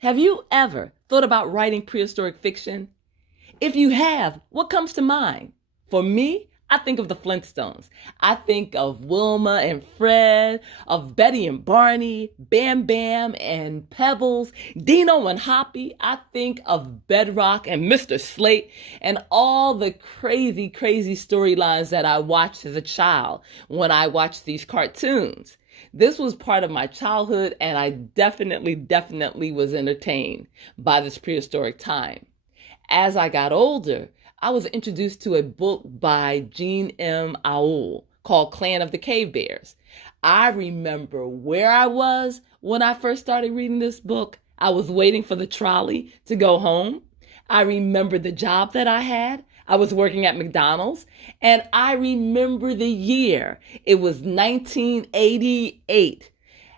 Have you ever thought about writing prehistoric fiction? If you have, what comes to mind? For me, I think of the Flintstones. I think of Wilma and Fred, of Betty and Barney, Bam Bam and Pebbles, Dino and Hoppy. I think of Bedrock and Mr. Slate and all the crazy, crazy storylines that I watched as a child when I watched these cartoons. This was part of my childhood, and I definitely was entertained by this prehistoric time. As I got older, I was introduced to a book by Jean M. Auel called Clan of the Cave Bears. I remember where I was when I first started reading this book. I was waiting for the trolley to go home. I remember the job that I had. I was working at McDonald's, and I remember the year. It was 1988.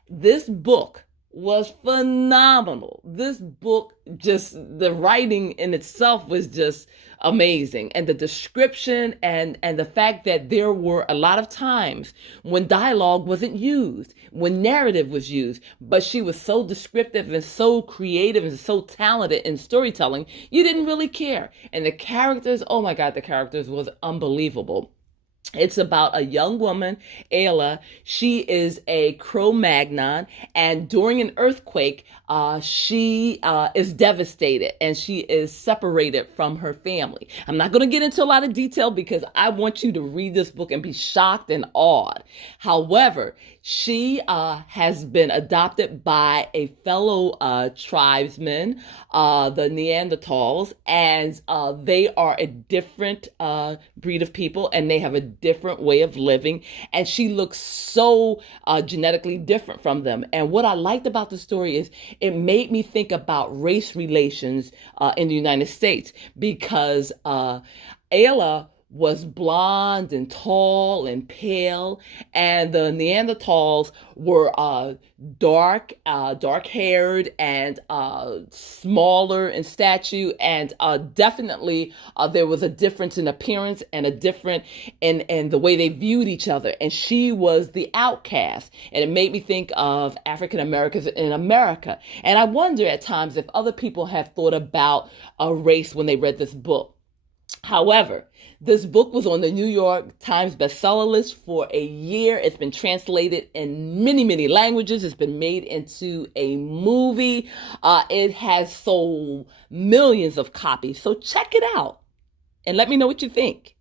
This book was phenomenal. This book, just the writing in itself was just amazing, and the description and the fact that there were a lot of times when dialogue wasn't used, when narrative was used, but she was so descriptive and so creative and so talented in storytelling, you didn't really care. And the characters, oh my God, the characters was unbelievable. It's about a young woman, Ayla. She is a Cro-Magnon, and during an earthquake, she is devastated and she is separated from her family. I'm not going to get into a lot of detail because I want you to read this book and be shocked and awed. However, she has been adopted by a fellow tribesman, the Neanderthals, and they are a different breed of people, and they have a different way of living, and she looks so genetically different from them. And what I liked about the story is it made me think about race relations in the United States, because Ayla was blonde and tall and pale, and the Neanderthals were dark-haired and smaller in stature, and definitely there was a difference in appearance and a difference in the way they viewed each other. And she was the outcast, and it made me think of African Americans in America. And I wonder at times if other people have thought about a race when they read this book. However, this book was on the New York Times bestseller list for a year. It's been translated in many languages. It's been made into a movie. It has sold millions of copies. So check it out and let me know what you think.